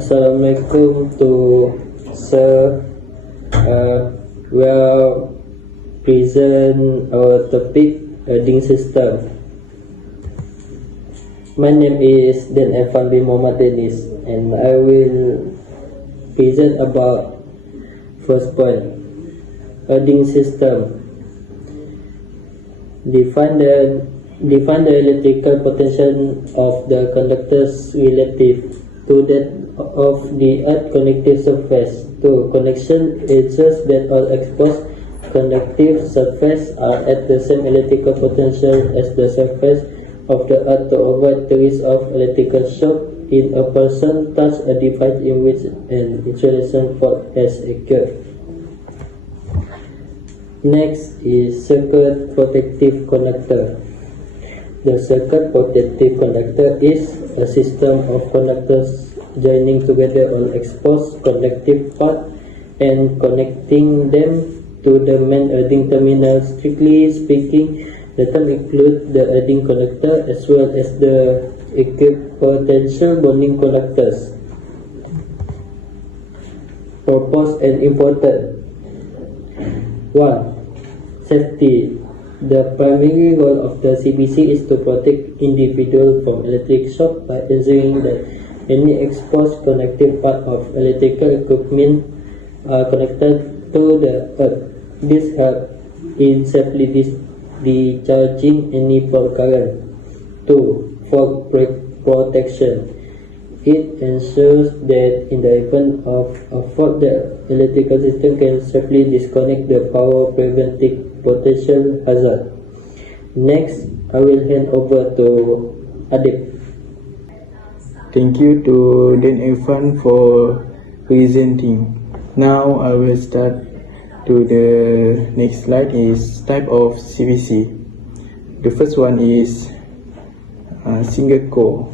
Assalamualaikum to Sir. Will present our topic earning system. My name is Dan Evan bin Muhammad Dennis, and I will present about first point, earning system. Define the electrical potential of the conductors relative to that of the earth connective surface. 2. Connection ensures that all exposed conductive surface are at the same electrical potential as the surface of the earth to avoid the risk of electrical shock in a person touch a device in which an insulation fault has occurred. Next is circuit protective conductor. The circuit protective conductor is a system of conductors joining together on exposed conductive part and connecting them to the main earthing terminal. Strictly speaking, the term includes the earthing conductor as well as the equipped potential bonding conductors. Purpose and importance. 1. Safety. The primary role of the CPC is to protect individuals from electric shock by ensuring that any exposed connective part of electrical equipment are connected to the earth. This helps in safely discharging any fault current. 2. Fault protection. It ensures that in the event of a fault, the electrical system can safely disconnect the power, preventing potential hazard. Next, I will hand over to Adib. Thank you to Dan Evan for presenting. Now I will start to the next slide is type of CPC. The first one is single core.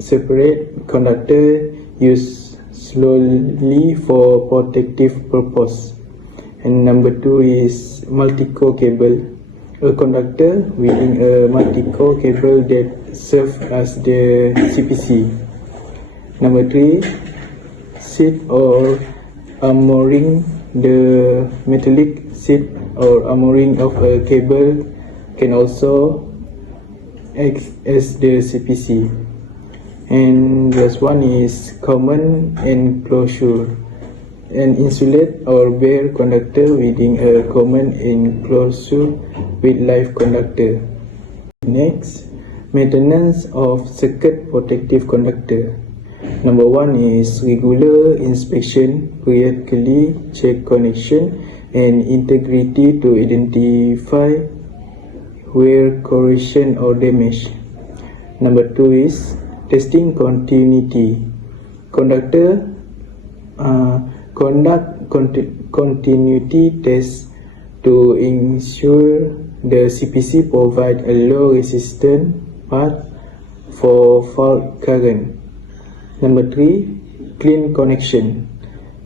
Separate conductor used slowly for protective purpose. And number 2 is multi-core cable. A conductor within a multi-core cable that serves as the CPC. Number 3, seat or armoring. The metallic seat or armoring of a cable can also act as the CPC. And last one is common enclosure. An insulate or bare conductor within a common enclosure with live conductor. Next, maintenance of circuit protective conductor. Number 1 is regular inspection, periodically check connection and integrity to identify where corrosion or damage. Number 2 is testing continuity. Conduct continuity tests to ensure the CPC provide a low resistance path for fault current. Number 3, clean connection.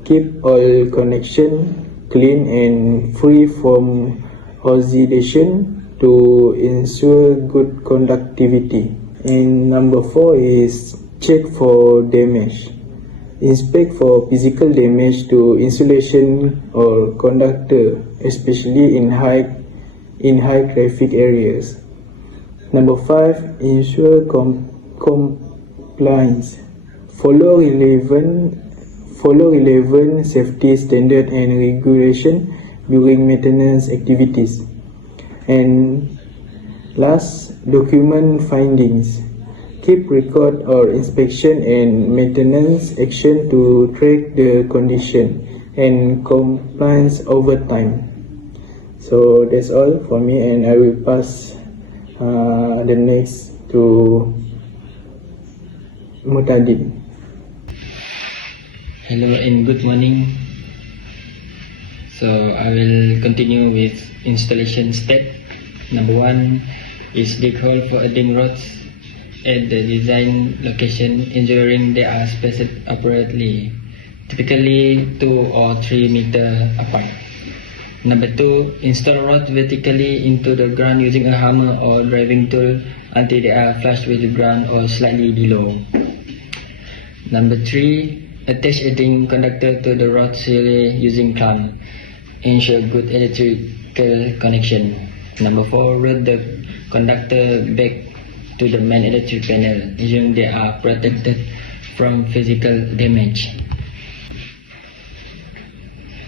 Keep all connection clean and free from oxidation to ensure good conductivity. And number 4 is check for damage. Inspect for physical damage to insulation or conductor, especially in high traffic areas. Number 5, ensure compliance. Follow relevant safety standard and regulation during maintenance activities. And last, document findings. Keep record or inspection and maintenance action to track the condition and compliance over time. So that's all for me, and I will pass the next to Mutadin. Hello and good morning. So I will continue with installation step. Number 1 is dig hole for earthing rods at the design location, ensuring they are spaced appropriately, typically 2 or 3 meters apart. Number 2, install rods vertically into the ground using a hammer or driving tool until they are flush with the ground or slightly below. Number 3, attach a ring conductor to the rod relay using clamp. Ensure good electrical connection. Number 4, route the conductor back to the main electric panel, ensuring they are protected from physical damage.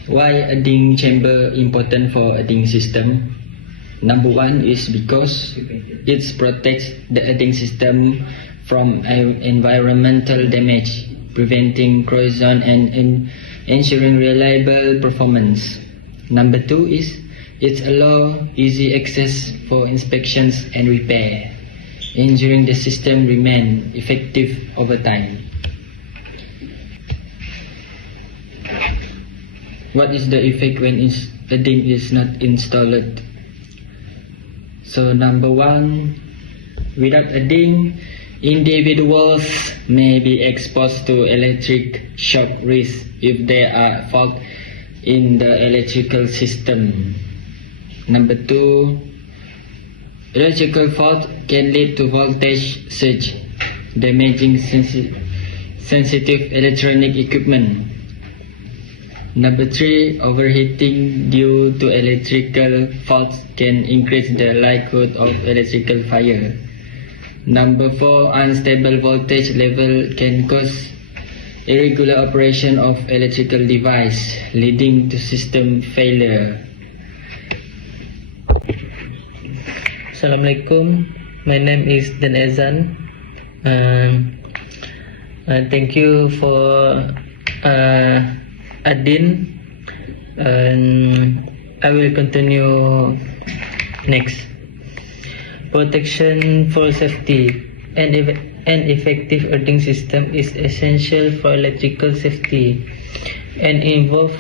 Why adding chamber important for adding system? Number 1 is because it protects the adding system from environmental damage, preventing corrosion and ensuring reliable performance. Number 2 is it allows easy access for inspections and repair, ensuring the system remain effective over time. What is the effect when adding is not installed? So number 1, without adding, individuals may be exposed to electric shock risk if there are faults in the electrical system. Number 2, electrical fault can lead to voltage surge, damaging sensitive electronic equipment. Number 3, overheating due to electrical faults can increase the likelihood of electrical fire. Number 4, unstable voltage level can cause irregular operation of electrical device, leading to system failure. Assalamualaikum. My name is Dan Ezan. Thank you for Adin. I will continue next. Protection for safety. An effective earthing system is essential for electrical safety and involve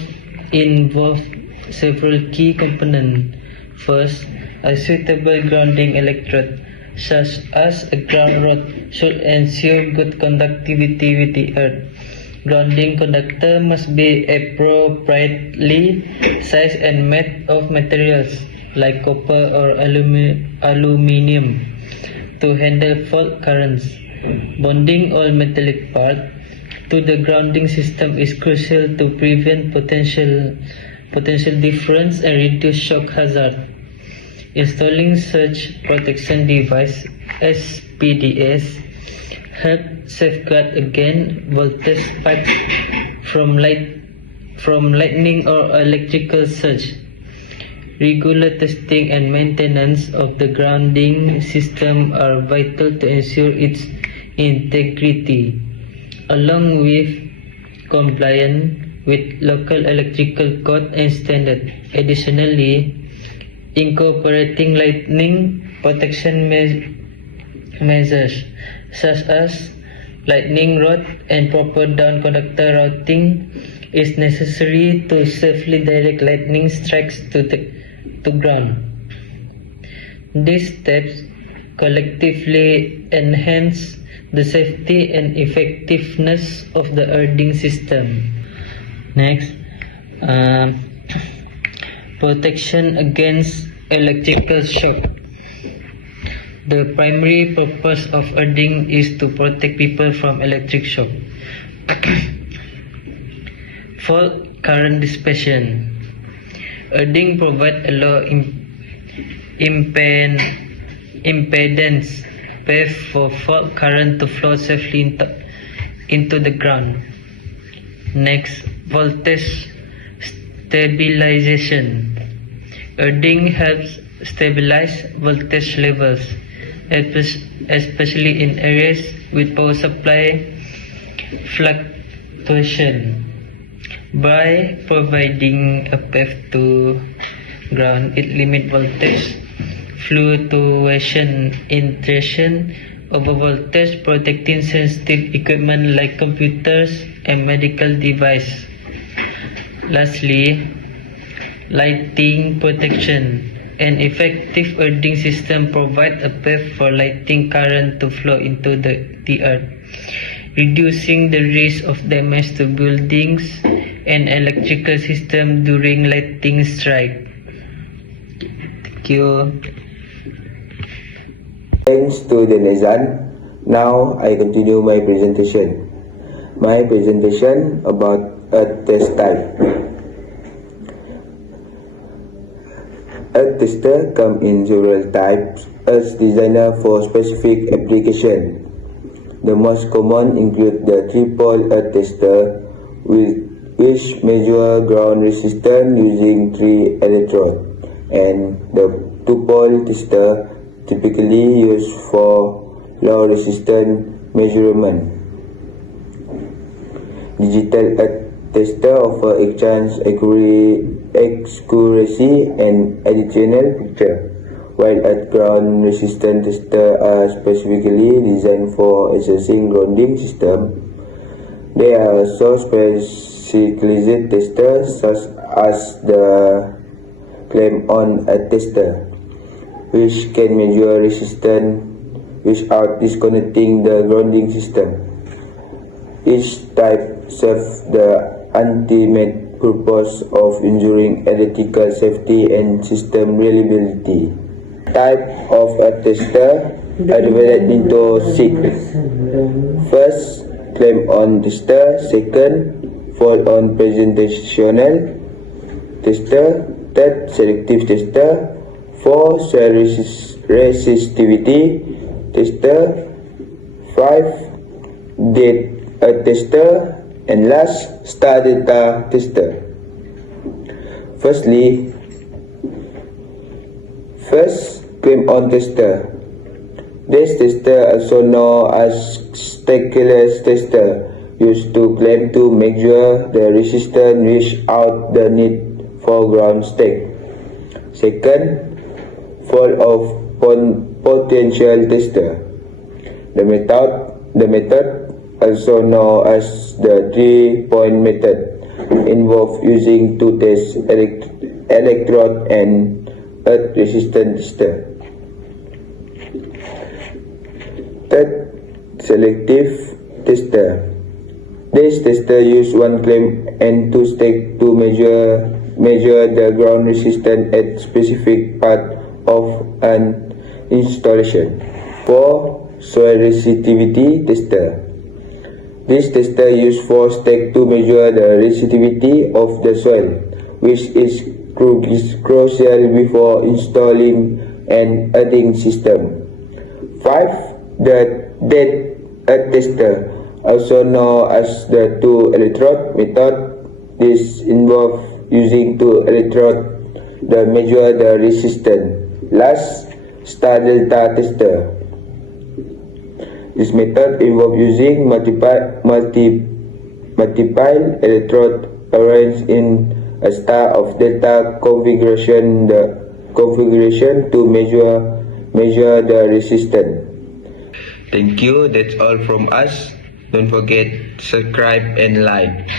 several key components. First, a suitable grounding electrode, such as a ground rod, should ensure good conductivity with the earth. Grounding conductor must be appropriately sized and made of materials like copper or aluminium to handle fault currents. Bonding all metallic parts to the grounding system is crucial to prevent potential difference and reduce shock hazard. Installing such protection device SPDS help safeguard against voltage spikes from lightning or electrical surge. Regular testing and maintenance of the grounding system are vital to ensure its integrity, along with compliance with local electrical code and standard. Additionally, incorporating lightning protection measures such as lightning rod and proper down conductor routing is necessary to safely direct lightning strikes to ground. These steps collectively enhance the safety and effectiveness of the earthing system. Next, protection against electrical shock. The primary purpose of earthing is to protect people from electric shock. Fault current dissipation. Earthing provides a low impedance path for fault current to flow safely into the ground. Next, voltage stabilization. Earthing helps stabilize voltage levels, especially in areas with power supply fluctuation. By providing a path to ground, it limits voltage fluctuation interaction over voltage, protecting sensitive equipment like computers and medical devices. Lastly, lighting protection. An effective earthing system provides a path for lighting current to flow into the earth, reducing the risk of damage to buildings and electrical system during lightning strike. Thank you. Thanks to the Nezan. Now I continue my presentation. my presentation about a test type. A tester comes in several types as designer for specific application. The most common include the three-pole earth tester, which measure ground resistance using 3 electrodes, and the two-pole tester, typically used for low resistance measurement. Digital earth tester offer exchange accuracy and additional picture, while earth ground resistance testers are specifically designed for assessing grounding system. There are also specialized testers such as the clamp-on earth tester, which can measure resistance without disconnecting the grounding system. Each type serves the ultimate purpose of ensuring electrical safety and system reliability. Type of a tester are divided into 6. First, clamp-on tester. Second, fold-on presentational tester. Third, selective tester. 4, cell resistivity tester. 5, date earth tester, and last, star data tester. First, clamp-on tester. This tester, also known as stackless tester, used to clamp to measure the resistance without the need for ground stack. Second, fall-off potential tester. The method, also known as the 3-point method, involves using two test electrode and earth resistance tester. Third, selective tester. This tester uses one clamp and two stack to measure the ground resistance at specific part of an installation. 4, soil resistivity tester. This tester uses 4 stacks to measure the resistivity of the soil, which is crucial before installing an earthing system. 5, the dead earth tester, also known as the 2 electrode method. This involves using 2 electrodes to measure the resistance. Last, star delta tester. This method involves using multiple electrodes arranged in a star of delta configuration to measure the resistance. Thank you. That's all from us. Don't forget subscribe and like.